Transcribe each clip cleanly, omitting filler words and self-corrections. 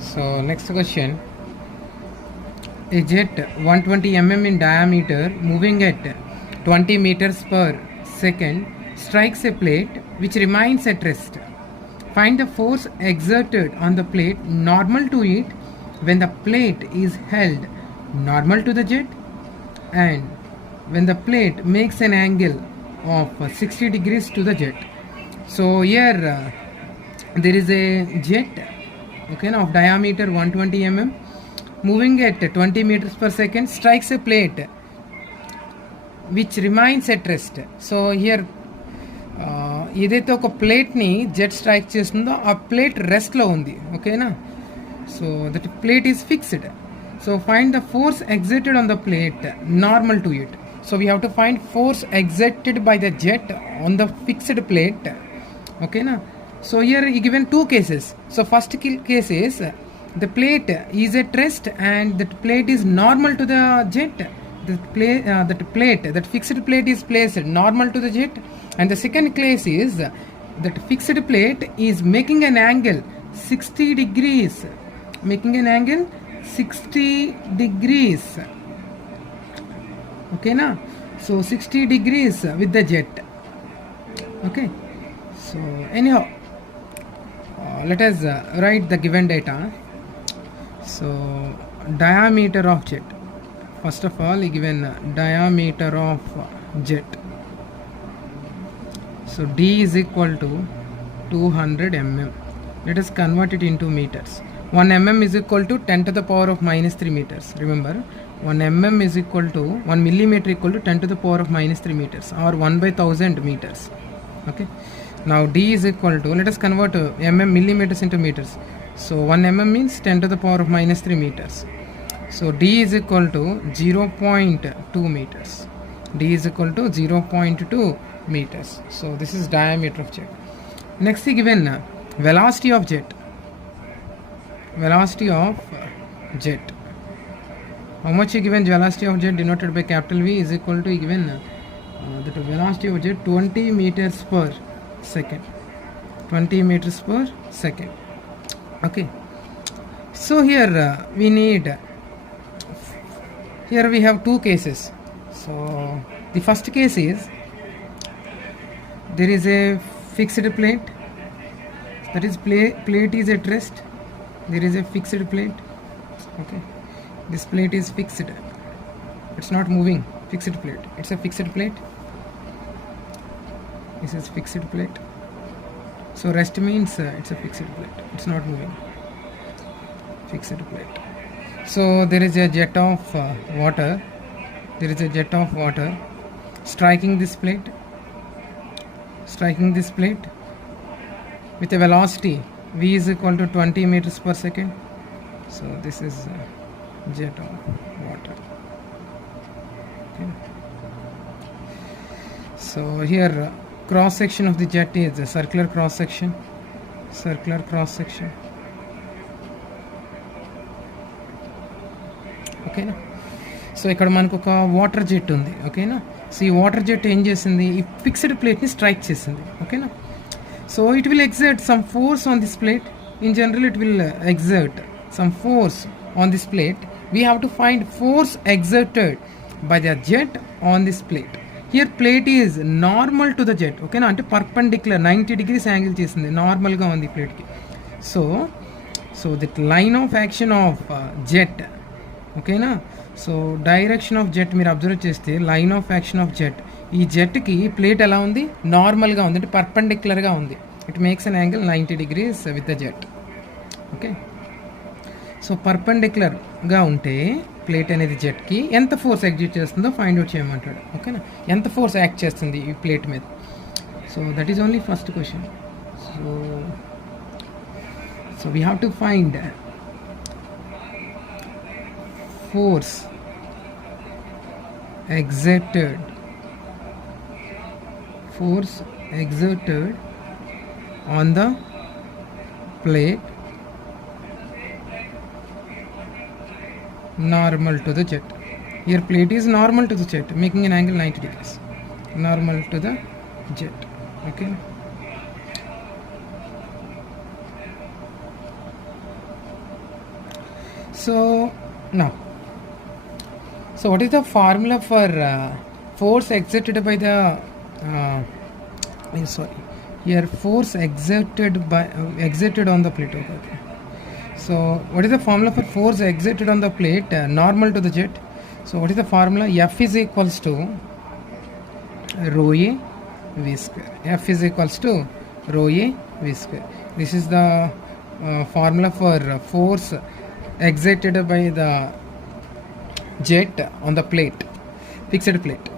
So next question. A jet 120 mm in diameter moving at 20 meters per second strikes a plate which remains at rest. Find the force exerted on the plate normal to it when the plate is held normal to the jet and when the plate makes an angle of 60 degrees to the jet. So here there is a jet, okay, now of diameter 120 mm moving at 20 meters per second strikes a plate which remains at rest. So here ఏదైతే ఒక ప్లేట్ని jet strike చేస్తుందో ఆ plate రెస్ట్లో ఉంది, ఓకేనా. So that plate is fixed. So find the force exerted on the plate normal to it. So we have to find force exerted by the jet on the fixed plate, ఓకేనా. So here ఈ given two cases. So first case is the plate is at rest and that plate is normal to the jet. That fixed plate is placed normal to the jet, and the second case is that fixed plate is making an angle 60 degrees, okay na. So 60 degrees with the jet, okay. So anyhow, let us write the given data. So diameter of jet, first of all given diameter of jet. So d is equal to 200 mm. Let us convert it into meters. 1 mm is equal to 10 to the power of minus 3 meters. Remember, 1 mm is equal to 1 millimeter equal to 10 to the power of minus 3 meters or 1/1000 meters, okay. Now d is equal to, let us convert millimeters into meters. So 1 mm means 10 to the power of minus 3 meters. So d is equal to 0.2 meters. D is equal to 0.2 meters. So this is diameter of jet. Next is given velocity of jet. Velocity of jet. How much is given velocity of jet denoted by capital V is equal to given the velocity of jet 20 meters per second. 20 meters per second. Okay. So here we have two cases. So the first case is there is a fixed plate, that is plate is at rest. There is a fixed plate, okay. This plate is fixed, it's not moving. Fixed plate, it's a fixed plate. This is fixed plate. So rest means it's a fixed plate, it's not moving. Fixed plate. So there is a jet of water. There is a jet of water striking this plate with a velocity v is equal to 20 meters per second. So this is jet of water, okay. So here cross section of the jet is a circular cross section, ఓకేనా. So ఇక్కడ మనకు ఒక water jet ఉంది, ఓకేనా. So ఈ water jet ఏం చేసింది, ఈ ఫిక్స్డ్ ప్లేట్ని స్ట్రైక్ చేసింది, ఓకేనా. So it will exert some force on this plate. In general it will exert some force on this plate. We have to find force exerted by the jet on this plate. Here plate is normal to the jet, ఓకేనా. అంటే perpendicular 90 degrees angle చేసింది, నార్మల్గా ఉంది ప్లేట్కి. So that line of action of jet, ఓకేనా. So direction of jet మీరు observe చేస్తే line of action of jet, ఈ జెట్కి ప్లేట్ ఎలా ఉంది, నార్మల్గా ఉంది, అంటే పర్పెండిక్యులర్గా ఉంది. It makes an angle 90 degrees with the jet, okay. So పర్పెండిక్యులర్గా ఉంటే ప్లేట్ అనేది జెట్కి ఎంత ఫోర్స్ ఎగ్జిట్ చేస్తుందో ఫైండ్ అవుట్ చేయమంటాడు, ఓకేనా. ఎంత ఫోర్స్ యాక్ట్ చేస్తుంది ఈ ప్లేట్ మీద. So that is only first question. So we have to find force exerted on the plate normal to the jet. Here plate is normal to the jet, making an angle 90 degrees, normal to the jet, okay. So now, so what is the formula for force exerted by the sorry, here force exerted by exerted on the plate? Okay. So what is the formula for force exerted on the plate normal to the jet? So what is the formula? F is equals to rho a v square. F is equals to rho a v square. This is the formula for force exerted by the jet on the plate, fixed plate.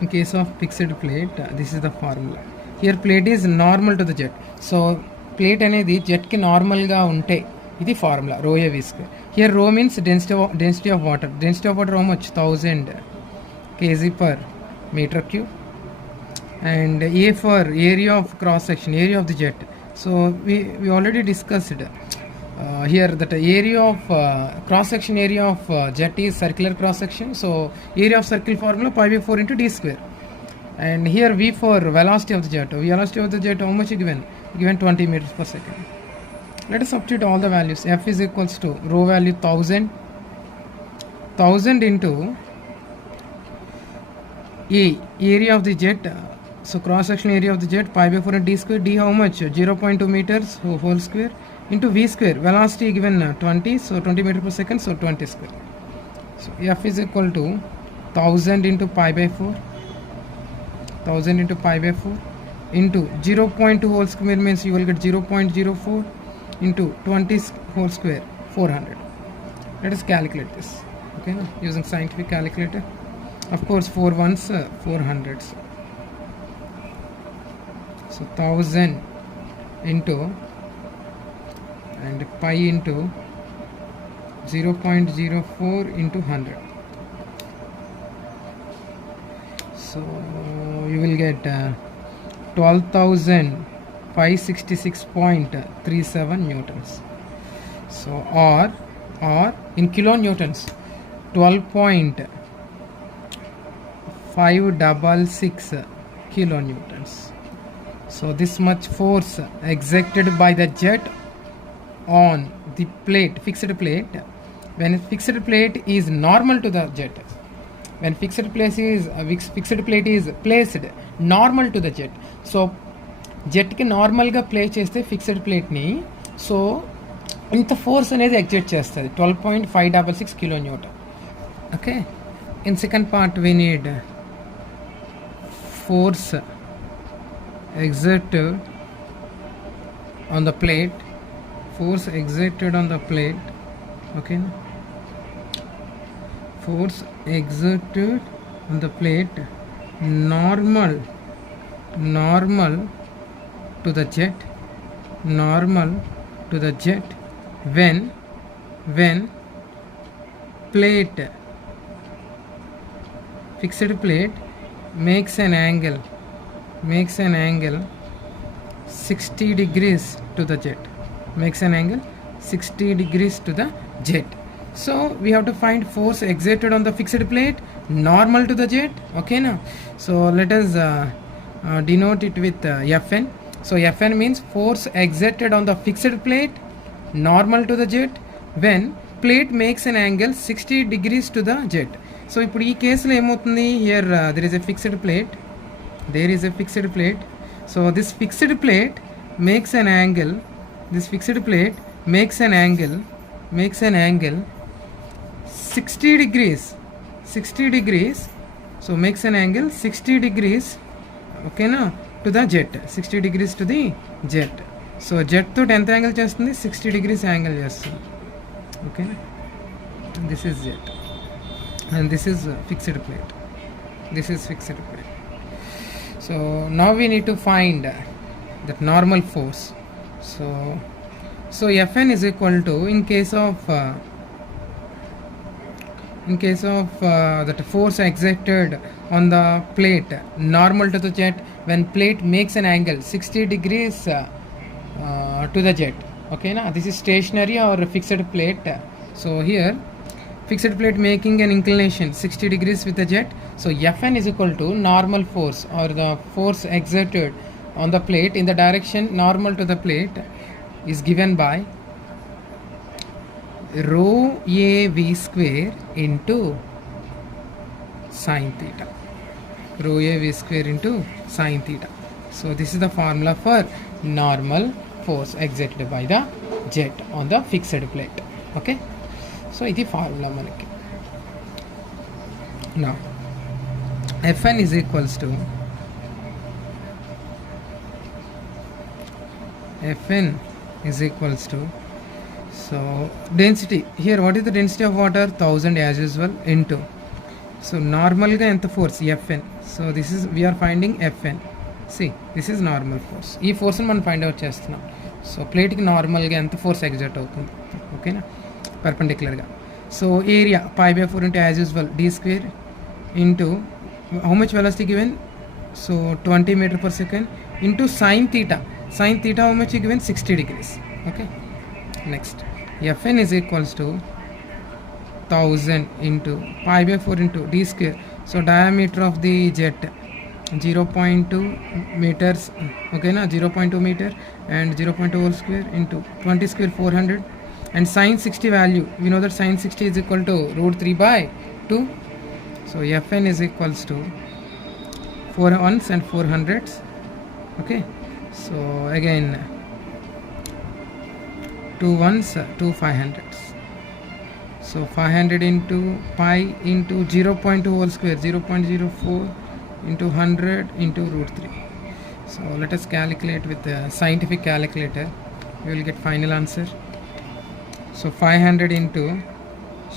In case of fixed plate, this is the formula. Here plate is normal to the jet. So plate అనేది jet కి normal గా ఉంటే ఇది formula రో ఏ V square. Here రో means density of water. Density of water how much 1000 kg per meter cube. And A for area of cross section, area of the jet. So we already discussed here that area of cross section area of jet is circular cross section. So area of circle formula pi by 4 into d square. And here V for velocity of the jet. Velocity of the jet how much given? Given 20 meters per second. Let us substitute all the values. F is equals to rho value 1000 into A, area of the jet. So cross section area of the jet pi by 4 and d square. D how much? 0.2 meters whole square into v square. Velocity given 20, so 20 meters per second, so 20 square. So F is equal to 1000 into pi by 4, 1000 into pi by 4 into 0.2 whole square means you will get 0.04 into 20 whole square, 400. Let us calculate this, okay, using scientific calculator. Of course 4 ones 400s. So 1000 into and pi into 0.04 into 100. So you will get 12,566.37 newtons. So or in kilonewtons 12.566 kilonewtons. So this much force exerted by the jet on the plate, fixed plate, when fixed plate is normal to the jet. When fixed plate is placed normal to the jet. So jet ki normal ga place cheste fixed plate ni, so inta force anedi exert chestadi 12.566 kilonewton. Okay, in second part we need force exerted on the plate, force exerted on the plate, okay, force exerted on the plate normal to the jet, normal to the jet when plate, fixed plate makes an angle 60 degrees to the jet, makes an angle 60 degrees to the jet. So we have to find force exerted on the fixed plate normal to the jet. Okay, now so let us denote it with Fn. So Fn means force exerted on the fixed plate normal to the jet when plate makes an angle 60 degrees to the jet. So ఇప్పుడు ఈ కేసులో ఏమవుతుంది, here there is a fixed plate, there is a fixed plate. So this fixed plate makes an angle, this fixed plate makes an angle 60 degrees, so makes an angle 60 degrees, okay na, to the jet, 60 degrees to the jet. So jet to 10th angle చేస్తుంది, 60 degrees angle చేస్తుంది, okay. This is jet and this is fixed plate, this is fixed plate. So now we need to find that normal force. So Fn is equal to, in case of that force exerted on the plate normal to the jet when plate makes an angle 60 degrees to the jet, okay na, this is stationary or fixed plate. So here fixed plate making an inclination 60 degrees with the jet. So Fn is equal to normal force or the force exerted on the plate in the direction normal to the plate is given by rho a v square into sin theta. Rho a v square into sin theta. So this is the formula for normal force exerted by the jet on the fixed plate. Okay, so ఇది formula మనకి. Now Fn is equals to so density here, what is the density of water? 1000 as usual into, so normal ga enta force Fn, so this is we are finding Fn. See, this is normal force. ఈ force మనం find out చేస్తున్నాం. So ప్లేట్కి నార్మల్గా ఎంత force exert అవుతుంది, ఓకేనా, పర్పెండిక్యులర్గా. So area π/4 into as usual d square into how much velocity given, so 20 meter per second into sin theta how much given, 60 degrees. Okay, next Fn is equals to 1000 into π/4 into d square, so diameter of the jet 0.2 meters, okay na, 0.2 meter and 0.2 whole square into 20 square 400, and sin 60 value, we know that sin 60 is equal to √3/2. So Fn is equals to 4 ones and 4 hundreds. Okay, so again 2 ones 2 500s, so 500 into pi into 0.2 whole square, 0.04 into 100 into √3. So let us calculate with the scientific calculator, we will get final answer. So 500 into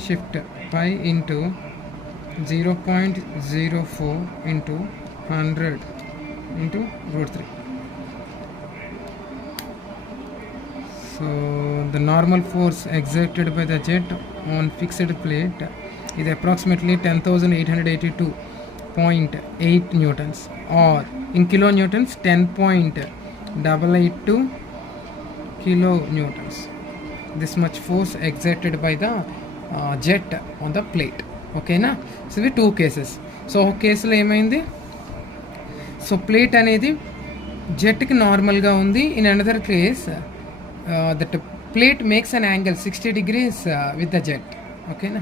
shift pi into 0.04 into 100 into √3. So the normal force exerted by the jet on fixed plate is approximately 10,882.8 newtons, or in kilonewtons 10.882 kilonewtons. This much force exerted by the jet on the plate. Okay na, so we two cases. So ఒక కేసులో ఏమైంది, so plate అనేది జెట్కి నార్మల్గా ఉంది. In another case that plate makes an angle 60 degrees with the jet. ఓకేనా.